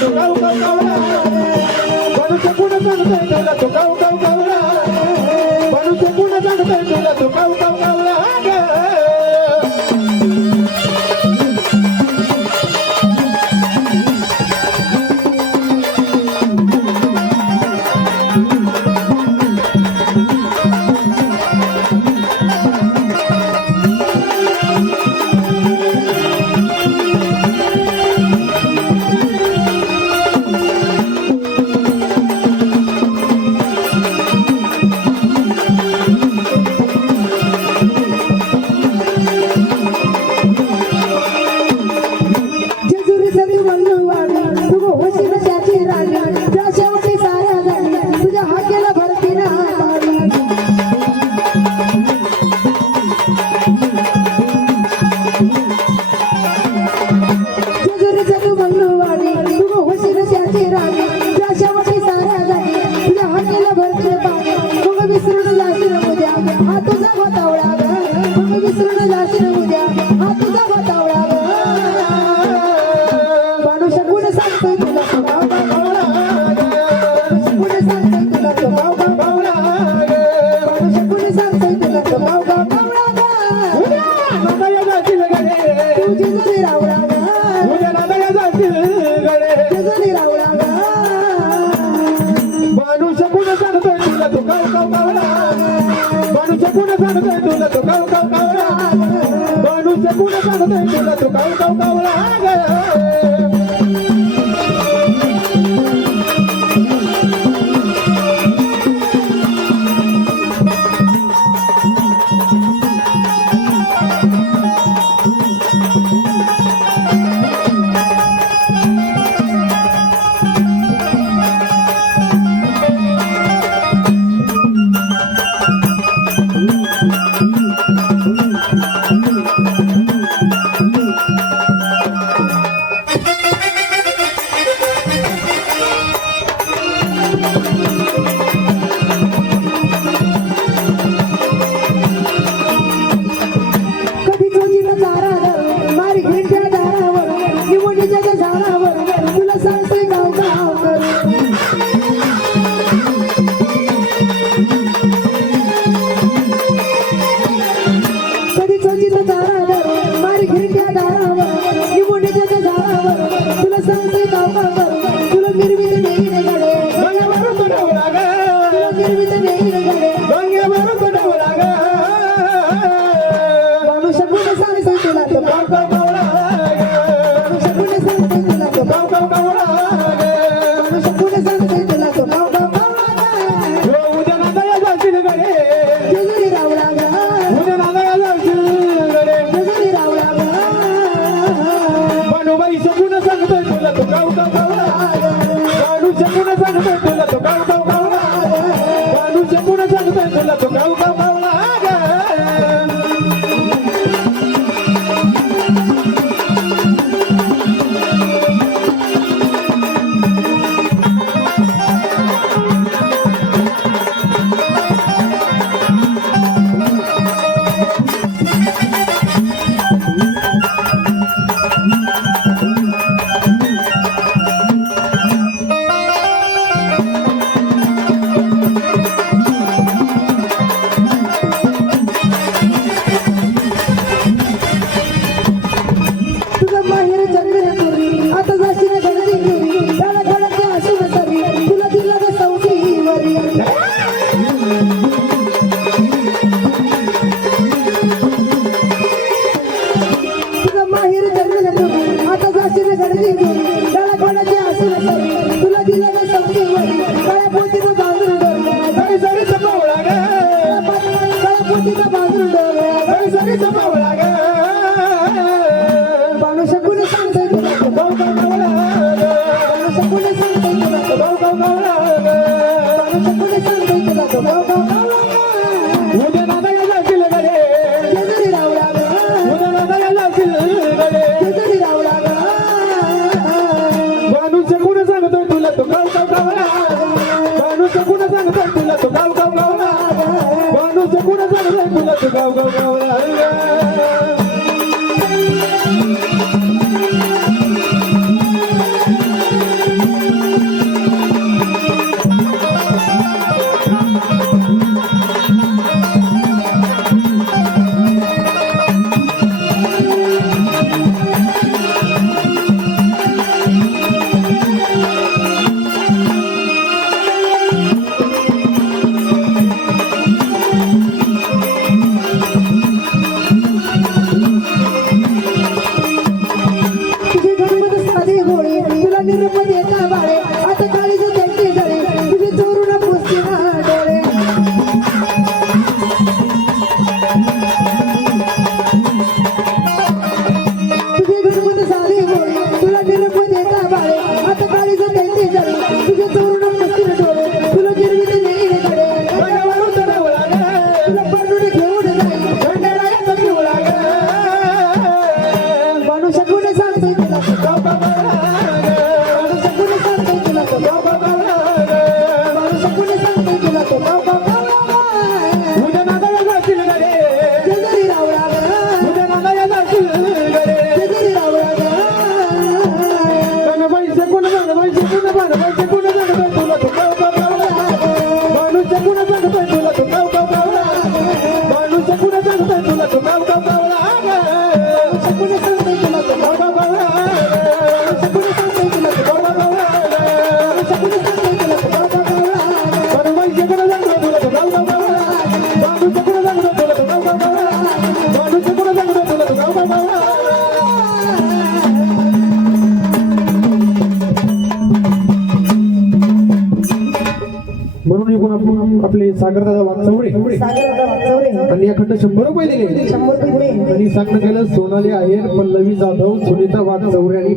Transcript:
तू गाव गाव गावला मनुष्य पुढे सांगतोय तुला तू गाव गाव गावला मनुष्य पुढे सांगतोय तुला तू गाव गाव गावला निरपद येता बाळे आता काळीच त्यांचे जळे तुझे चोरून पुसते ना डोळे तुझे गणपत सारे गोळे तुला निरपद येता बाळे आता काळीच त्यांचे जळे तुझे चोरून पुसते ना डोळे तुला गिरवीत नाही रे गडे गडावरून चढवला ग तुला पडून घेऊन जाईल खंडाळ्याचा पिवळा ग माणूस कोणी सांगतोय तुला गाव माणूस कोणी सांगतोय तुला माणूस कोणी सांगतोय तुला उद्या नागाला जातील गडे शेजारी रावळा ग उद्या नागाला जातील गडे शेजारी रावळा ग गणबाईचे कोण गणबाईचे कोण तुला तू गाव माणूसचे कोण तुला तू गाव माणूसचे कोण तुला तू गाव कोणी सांगतोय तुला कोणी सांगतोय तुला कोणी सांगतोय तुला गणबाईचे कोण तुला तू गाव माणूसचे कोण तुला तू गाव माणूसचे कोण तुला तू गाव म्हणून एकूण आपण आपले सागरदादा वागचौरे सागर वाचवरे आणि याकडनं 100 रुपये दिले 100 रुपये दिले आणि सांगणं केलं सोनाली आहेर पल्लवी जाधव सुनीता वागचौरे आणि